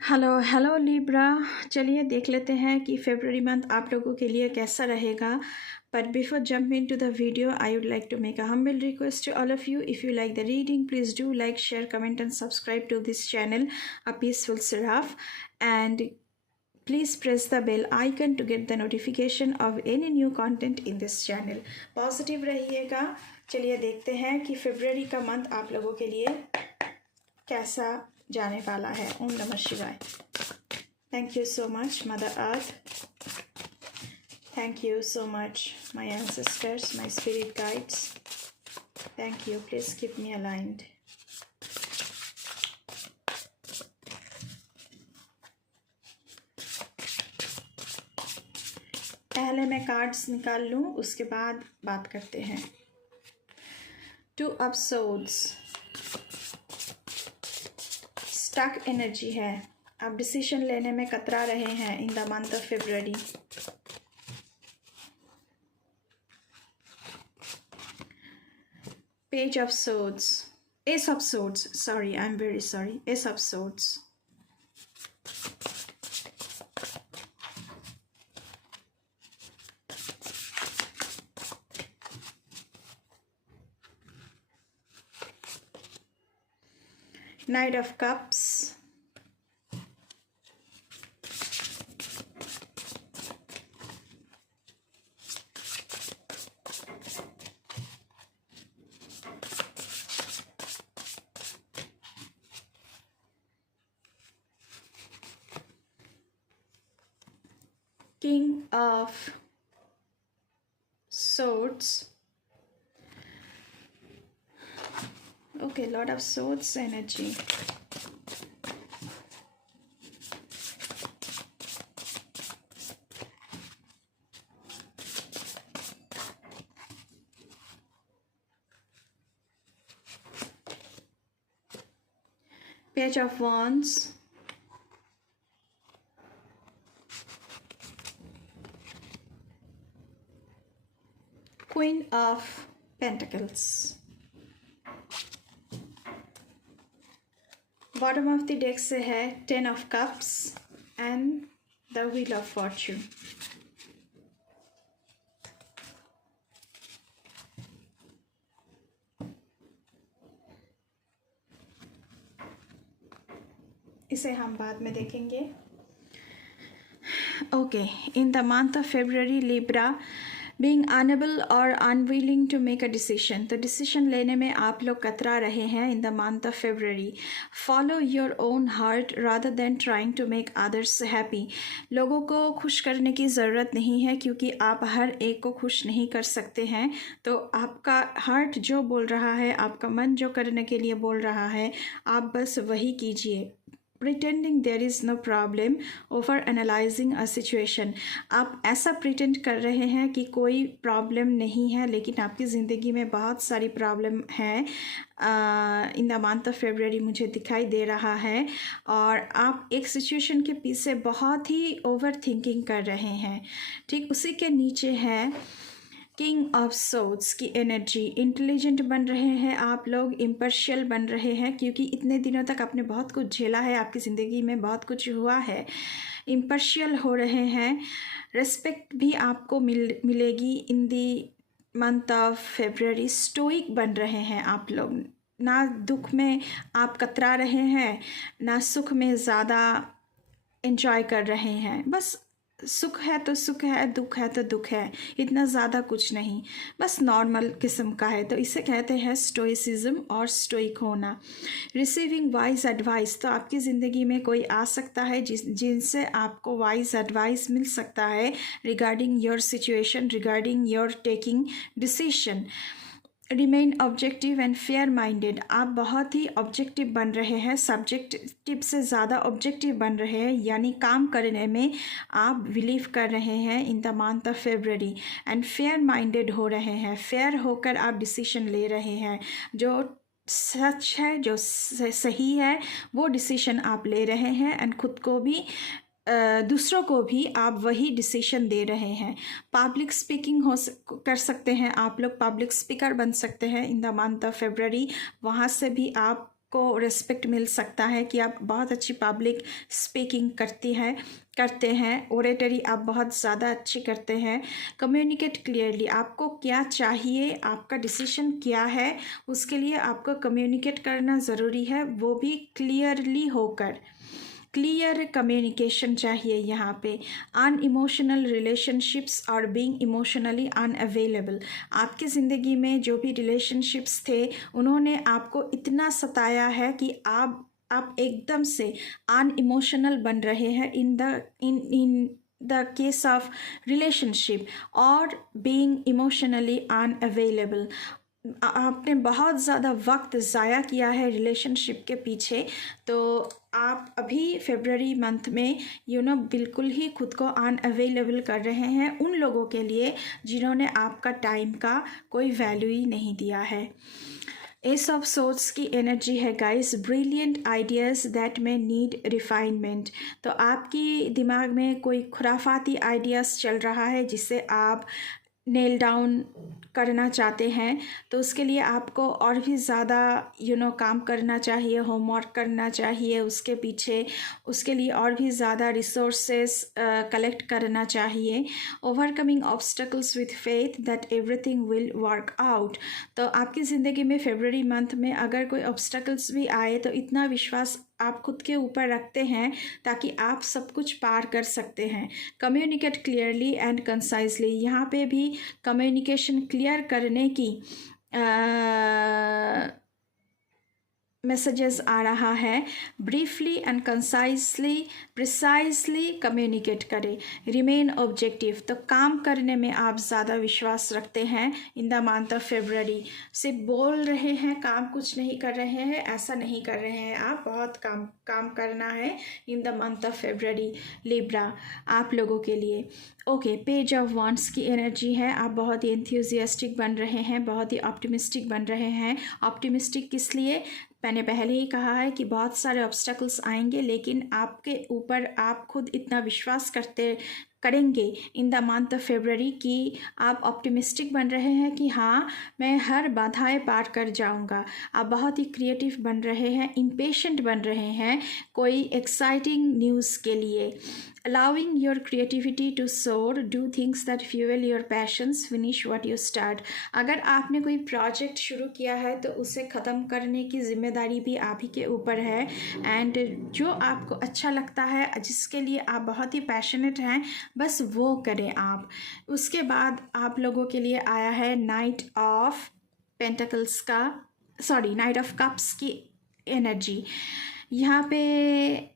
Hello hello Libra. चलिए देख लेते हैं कि फरवरी मंथ आप लोगों के लिए कैसा रहेगा। But before jump into the video I would like to make a humble request to all of you. If you like the reading, please do like, share, comment and subscribe to this channel, A Peaceful Seraph, and please press the bell icon to get the notification of any new content in this channel. Positive रहिएगा। चलिए देखते हैं कि फरवरी का month आप लोगों के लिए कैसा जाने वाला है। ओम नमः शिवाय। Thank you so much mother earth, thank you so much my ancestors, my spirit guides, thank you. Please keep me aligned. पहले मैं कार्ड्स निकाल लूँ, उसके बाद बात करते हैं। Two of swords, stuck energy है। आप डिसीजन लेने में कतरा रहे हैं in the month of February. Page of swords, ace of swords, sorry I am very sorry, ace of swords, Knight of Cups, King of Swords, okay, Lord of Swords energy, Page of Wands, Queen of Pentacles, bottom of the deck से है ten of cups and the wheel of fortune. इसे हम बाद में देखेंगे। Okay, in the month of February Libra, being unable और unwilling to make a decision, तो decision लेने में आप लोग कतरा रहे हैं in the month of February. Follow your own heart rather than trying to make others happy. लोगों को खुश करने की ज़रूरत नहीं है क्योंकि आप हर एक को खुश नहीं कर सकते हैं। तो आपका हार्ट जो बोल रहा है, आपका मन जो करने के लिए बोल रहा है, आप बस वही कीजिए। Pretending there is no problem, over analyzing a situation, आप ऐसा प्रिटेंड कर रहे हैं कि कोई प्रॉब्लम नहीं है, लेकिन आपकी ज़िंदगी में बहुत सारी प्रॉब्लम है इन द मंथ ऑफ फरवरी मुझे दिखाई दे रहा है। और आप एक सिचुएशन के पीछे बहुत ही ओवर थिंकिंग कर रहे हैं। ठीक उसी के नीचे है किंग ऑफ सोर्ड्स की एनर्जी। इंटेलिजेंट बन रहे हैं आप लोग, इम्पार्शियल बन रहे हैं क्योंकि इतने दिनों तक आपने बहुत कुछ झेला है, आपकी ज़िंदगी में बहुत कुछ हुआ है। इम्पार्शियल हो रहे हैं, रिस्पेक्ट भी आपको मिलेगी in the month of February. Stoic बन रहे हैं आप लोग, ना दुख में आप कतरा रहे हैं, ना सुख में ज़्यादा एंजॉय कर रहे हैं। बस सुख है तो सुख है, दुख है तो दुख है, इतना ज़्यादा कुछ नहीं, बस नॉर्मल किस्म का है। तो इसे कहते हैं स्टोइसिज्म और स्टोइक होना। रिसीविंग वाइज एडवाइस, तो आपकी ज़िंदगी में कोई आ सकता है जिनसे आपको वाइज एडवाइस मिल सकता है regarding your situation, regarding your taking decision. Remain objective and fair minded, आप बहुत ही ऑब्जेक्टिव बन रहे हैं, सब्जेक्टिव से ज़्यादा ऑब्जेक्टिव बन रहे हैं, यानी काम करने में आप बिलीव कर रहे हैं in the month of February. And fair minded हो रहे हैं, फेयर होकर आप डिसीजन ले रहे हैं। जो सच है, जो सही है, वो डिसीजन आप ले रहे हैं एंड खुद को भी दूसरों को भी आप वही डिसीजन दे रहे हैं। पब्लिक स्पीकिंग कर सकते हैं आप लोग, पब्लिक स्पीकर बन सकते हैं इन द मंथ ऑफ फरवरी। वहाँ से भी आप को रिस्पेक्ट मिल सकता है कि आप बहुत अच्छी पब्लिक स्पीकिंग करते हैं, ओरेटरी आप बहुत ज़्यादा अच्छी करते हैं। कम्युनिकेट क्लियरली, आपको क्या चाहिए, आपका डिसीजन क्या है, उसके लिए आपको कम्युनिकेट करना ज़रूरी है, वो भी क्लियरली होकर। क्लियर कम्युनिकेशन चाहिए यहाँ पे। अनइमोशनल रिलेशनशिप्स और बीइंग इमोशनली अनअवेलेबल, आपकी ज़िंदगी में जो भी रिलेशनशिप्स थे उन्होंने आपको इतना सताया है कि आप एकदम से अनइमोशनल बन रहे हैं in the case of relationship और बीइंग इमोशनली अनअवेलेबल। आपने बहुत ज़्यादा वक्त ज़ाया किया है रिलेशनशिप के पीछे, तो आप अभी फेब्रुअरी मंथ में बिल्कुल ही खुद को अनअवेलेबल कर रहे हैं उन लोगों के लिए जिन्होंने आपका टाइम का कोई वैल्यू ही नहीं दिया है। एस ऑफ सोर्ट्स की एनर्जी है गाइस, ब्रिलियंट आइडियाज़ दैट में नीड रिफाइनमेंट। तो आपकी दिमाग में कोई खुराफाती आइडियाज़ चल रहा है जिससे आप नेल डाउन करना चाहते हैं, तो उसके लिए आपको और भी ज़्यादा काम करना चाहिए, होमवर्क करना चाहिए उसके पीछे, उसके लिए और भी ज़्यादा रिसोर्सेस कलेक्ट करना चाहिए। Overcoming obstacles with faith that everything will work out. तो आपकी ज़िंदगी में फेब्रुअरी मंथ में अगर कोई ऑब्स्टकल्स भी आए तो इतना विश्वास आप खुद के ऊपर रखते हैं ताकि आप सब कुछ पार कर सकते हैं। कम्युनिकेट क्लियरली एंड कंसाइजली, यहाँ पे भी कम्युनिकेशन क्लियर करने की मैसेजेस आ रहा है। Briefly and concisely precisely communicate करें। रिमेन ऑब्जेक्टिव, तो काम करने में आप ज़्यादा विश्वास रखते हैं in the month of February. सिर्फ बोल रहे हैं, काम कुछ नहीं कर रहे हैं, ऐसा नहीं कर रहे हैं आप, बहुत काम करना है इन the month of February Libra आप लोगों के लिए। ओके, पेज ऑफ वांड्स की एनर्जी है, आप बहुत ही एंथुसियास्टिक बन रहे हैं, बहुत ही ऑप्टिमिस्टिक बन रहे हैं। ऑप्टिमिस्टिक किस लिए, मैंने पहले ही कहा है कि बहुत सारे ऑब्स्टकल्स आएंगे, लेकिन आपके ऊपर आप खुद इतना विश्वास करेंगे इन द मंथ ऑफ फेब्रुअरी कि आप ऑप्टिमिस्टिक बन रहे हैं कि हाँ, मैं हर बाधाएं पार कर जाऊंगा। आप बहुत ही क्रिएटिव बन रहे हैं, इम्पेशेंट बन रहे हैं कोई एक्साइटिंग न्यूज़ के लिए। allowing your creativity to soar, do things that fuel your passions, finish what you start। अगर आपने कोई प्रोजेक्ट शुरू किया है तो उसे ख़त्म करने की जिम्मेदारी भी आप ही के ऊपर है। एंड जो आपको अच्छा लगता है, जिसके लिए आप बहुत ही पैशनेट हैं, बस वो करें आप। उसके बाद आप लोगों के लिए आया है नाइट ऑफ पेंटिकल्स का, सॉरी, नाइट ऑफ कप्स की एनर्जी। यहाँ पे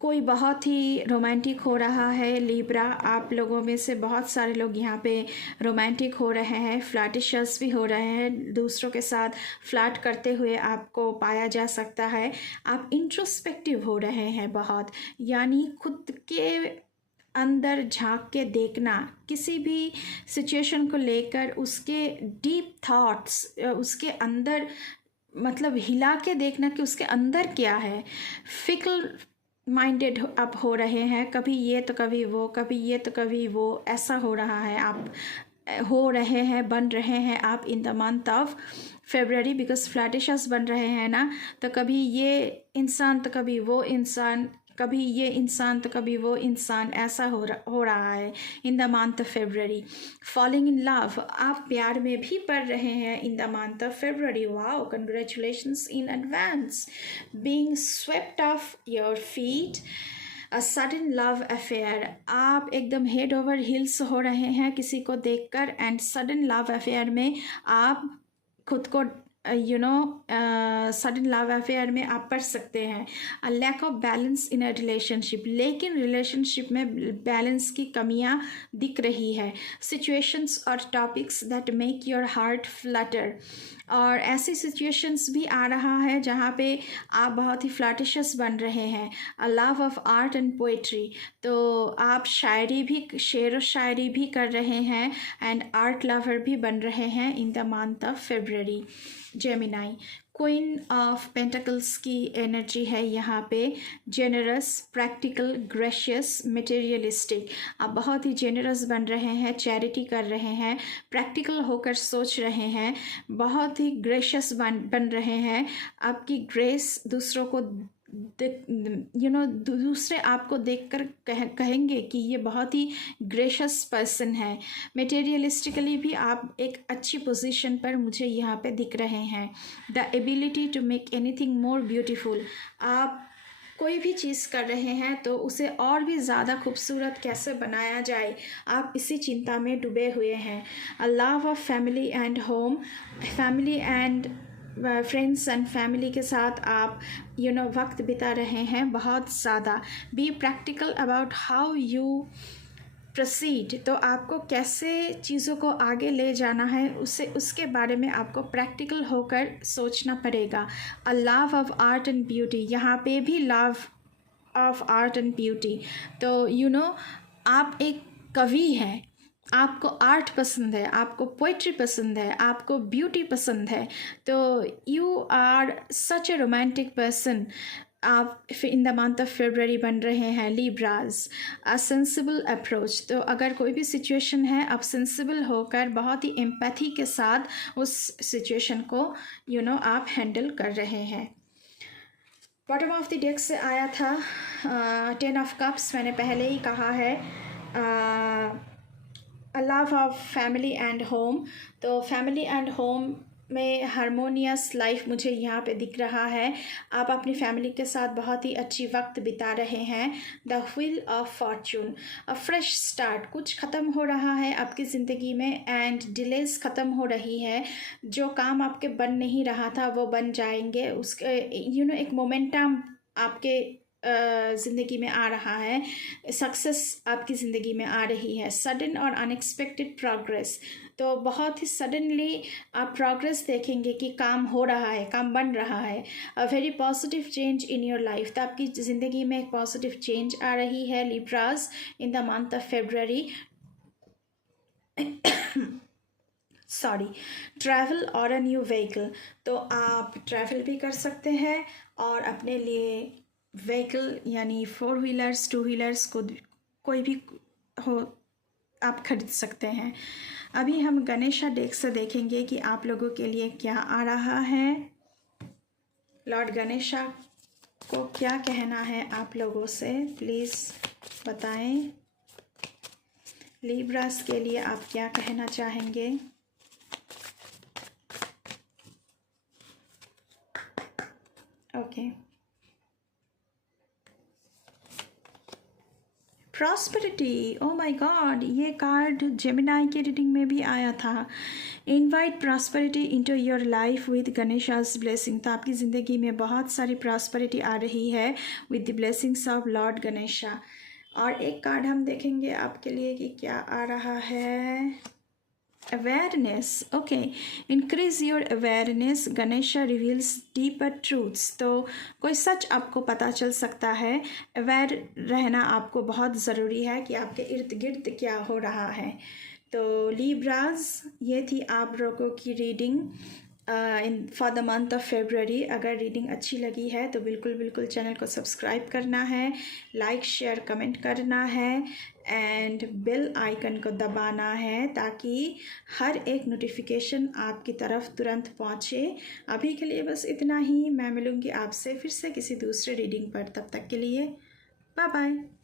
कोई बहुत ही रोमांटिक हो रहा है लिब्रा, आप लोगों में से बहुत सारे लोग यहाँ पे रोमांटिक हो रहे हैं, फ्लर्टिशियस भी हो रहे हैं, दूसरों के साथ फ्लर्ट करते हुए आपको पाया जा सकता है। आप इंट्रोस्पेक्टिव हो रहे हैं बहुत, यानी खुद के अंदर झांक के देखना, किसी भी सिचुएशन को लेकर उसके डीप थॉट्स, उसके अंदर मतलब हिला के देखना कि उसके अंदर क्या है। फिकल माइंडेड आप हो रहे हैं, कभी ये तो कभी वो, कभी ये तो कभी वो, ऐसा हो रहा है, आप हो रहे हैं, बन रहे हैं आप in the month of February, because फ्लैटिशस बन रहे हैं ना, तो कभी ये इंसान तो कभी वो इंसान, कभी ये इंसान तो कभी वो इंसान, ऐसा हो रहा है इन the month of February. Falling in love, आप प्यार में भी पड़ रहे हैं in the month of February. Wow, congratulations in advance. Being swept of your feet, a sudden love affair, आप एकदम हेड ओवर हिल्स हो रहे हैं किसी को देखकर, एंड सडन लव अफेयर में आप खुद को सडन लव अफेयर में आप पढ़ सकते हैं। A lack of balance in a relationship, लेकिन रिलेशनशिप में बैलेंस की कमियां दिख रही है। सिचुएशंस और topics that make your heart flutter, और ऐसी सिचुएशंस भी आ रहा है जहाँ पे आप बहुत ही फ्लर्टिशियस बन रहे हैं। A love of art and poetry, तो आप शायरी भी, शेर व शायरी भी कर रहे हैं, एंड आर्ट लवर भी बन रहे हैं in the month of February. Gemini, queen of pentacles की एनर्जी है यहाँ पे। Generous, practical, gracious, materialistic. आप बहुत ही जेनरस बन रहे हैं, चैरिटी कर रहे हैं, प्रैक्टिकल होकर सोच रहे हैं, बहुत ही ग्रेशियस बन रहे हैं। आपकी ग्रेस दूसरों को दूसरे आपको देखकर कहेंगे कि ये बहुत ही ग्रेशियस पर्सन है। मटेरियलिस्टिकली भी आप एक अच्छी पोजीशन पर मुझे यहाँ पे दिख रहे हैं। The ability to make anything more beautiful. आप कोई भी चीज़ कर रहे हैं तो उसे और भी ज़्यादा खूबसूरत कैसे बनाया जाए, आप इसी चिंता में डूबे हुए हैं। A love of family and home, family and friends and family के साथ आप वक्त बिता रहे हैं बहुत ज़्यादा। Be practical about how you proceed. तो आपको कैसे चीज़ों को आगे ले जाना है उसके बारे में आपको प्रैक्टिकल होकर सोचना पड़ेगा। A love of art and beauty, यहाँ पे भी love of art and beauty. तो आप एक कवि हैं, आपको आर्ट पसंद है, आपको पोइट्री पसंद है, आपको ब्यूटी पसंद है, तो you are such a romantic person. आप in the month of February बन रहे हैं लिब्राज। अ सेंसिबल अप्रोच, तो अगर कोई भी सिचुएशन है आप सेंसिबल होकर बहुत ही एम्पैथी के साथ उस सिचुएशन को आप हैंडल कर रहे हैं। बॉटम ऑफ द डेक से आया था 10 ऑफ कप्स। मैंने पहले ही कहा है love of family and home. तो फैमिली एंड होम में हारमोनियस लाइफ मुझे यहाँ पे दिख रहा है। आप अपनी फैमिली के साथ बहुत ही अच्छी वक्त बिता रहे हैं। The wheel of Fortune, a fresh start, कुछ ख़त्म हो रहा है आपकी ज़िंदगी में एंड डिलेस ख़त्म हो रही है। जो काम आपके बन नहीं रहा था वो बन जाएंगे। उसके एक मोमेंटम आपके ज़िंदगी में आ रहा है, सक्सेस आपकी ज़िंदगी में आ रही है। सडन और अनएक्सपेक्टेड प्रोग्रेस, तो बहुत ही सडनली आप प्रोग्रेस देखेंगे कि काम हो रहा है, काम बन रहा है। A very positive change in your life, तो आपकी ज़िंदगी में एक पॉजिटिव चेंज आ रही है Libras in the month of February. Sorry, travel और अ न्यू व्हीकल, तो आप ट्रैवल भी कर सकते हैं और अपने लिए व्हीकल यानी 4 व्हीलर्स 2 व्हीलर्स को कोई भी हो आप खरीद सकते हैं। अभी हम गणेशा डेक से देखेंगे कि आप लोगों के लिए क्या आ रहा है। लॉर्ड गणेशा को क्या कहना है आप लोगों से, प्लीज़ बताएं। लिब्रास के लिए आप क्या कहना चाहेंगे। Okay, prosperity, oh my god, ये कार्ड जेमिनाई के रीडिंग में भी आया था। Invite prosperity into your life with Ganesha's blessing, तो आपकी ज़िंदगी में बहुत सारी प्रॉस्पेरिटी आ रही है with the blessings of Lord Ganesha. और एक कार्ड हम देखेंगे आपके लिए कि क्या आ रहा है। Awareness, okay, increase your awareness, Ganesha reveals deeper truths, तो कोई सच आपको पता चल सकता है। अवेयर रहना आपको बहुत ज़रूरी है कि आपके इर्द गिर्द क्या हो रहा है। तो लिब्राज, ये थी आप लोगों की reading for the month of February. अगर रीडिंग अच्छी लगी है तो बिल्कुल चैनल को सब्सक्राइब करना है, लाइक शेयर कमेंट करना है एंड बेल आइकन को दबाना है ताकि हर एक नोटिफिकेशन आपकी तरफ तुरंत पहुँचे। अभी के लिए बस इतना ही। मैं मिलूँगी आपसे फिर से किसी दूसरे रीडिंग पर, तब तक के लिए बाय बाय।